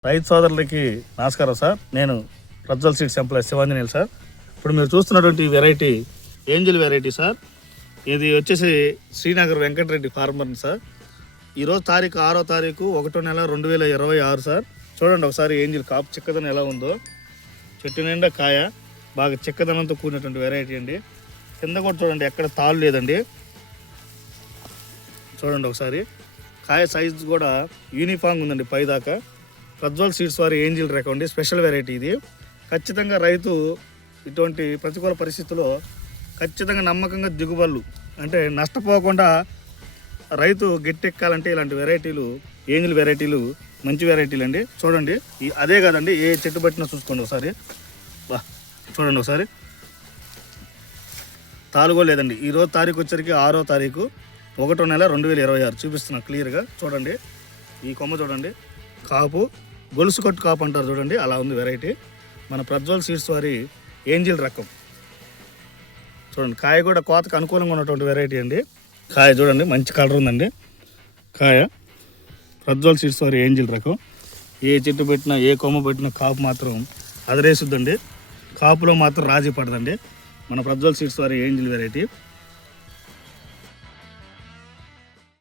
రైతు సోదరులకి నమస్కారం సార్. నేను Prajwal seeds employee Sivanjaneyulu sir. ఇప్పుడు మీరు చూస్తున్నటువంటి వెరైటీ ఏంజిల్ వెరైటీ సార్. ఇది వచ్చేసి శ్రీనగర్ వెంకటరెడ్డి ఫార్మర్ని సార్. ఈరోజు తారీఖు 6వ తారీఖు 1వ నెల 2026 సార్. చూడండి ఒకసారి ఏంజిల్ కాపు చిక్కదనం ఎలా ఉందో. చెట్టు నిండా కాయ బాగా చిక్కదనంతో కూడినటువంటి వెరైటీ అండి. కింద కూడా చూడండి ఎక్కడ తాళ్ళు లేదండి. చూడండి ఒకసారి కాయ సైజు కూడా యూనిఫామ్ ఉందండి పైదాకా. ప్రజ్వల్ సీడ్స్ వారి ఏంజిల్ రకం అండి, స్పెషల్ వెరైటీ ఇది. ఖచ్చితంగా రైతు ఇటువంటి ప్రతికూల పరిస్థితుల్లో ఖచ్చితంగా నమ్మకంగా దిగుబడులు అంటే నష్టపోకుండా రైతు గట్టెక్కాలంటే ఇలాంటి వెరైటీలు ఏంజిల్ వెరైటీలు మంచి వెరైటీలు అండి. చూడండి అదే కాదండి, ఏ చెట్టు పట్టినా చూసుకోండి ఒకసారి. చూడండి ఒకసారి తాలుగో లేదండి. ఈరోజు తారీఖు వచ్చరికి 6వ తారీఖు 1వ నెల 2026 చూపిస్తున్నాను క్లియర్గా. చూడండి ఈ కొమ్మ చూడండి, కాపు గొలుసు కట్టు కాపు అంటారు చూడండి, అలా ఉంది వెరైటీ. మన ప్రజ్వల్ సీడ్స్ వారి ఏంజిల్ రకం. చూడండి కాయ కూడా కోతకు అనుకూలంగా ఉన్నటువంటి వెరైటీ అండి. కాయ చూడండి మంచి కలర్ ఉందండి. కాయ ప్రజ్వల్ సీడ్స్ వారి ఏంజిల్ రకం. ఏ చెట్టు పెట్టినా ఏ కొమ్మ పెట్టినా కాపు మాత్రం అదరేసుద్దండి. కాపులో మాత్రం రాజీ పడదండి మన ప్రజ్వల్ సీడ్స్ వారి ఏంజిల్ వెరైటీ.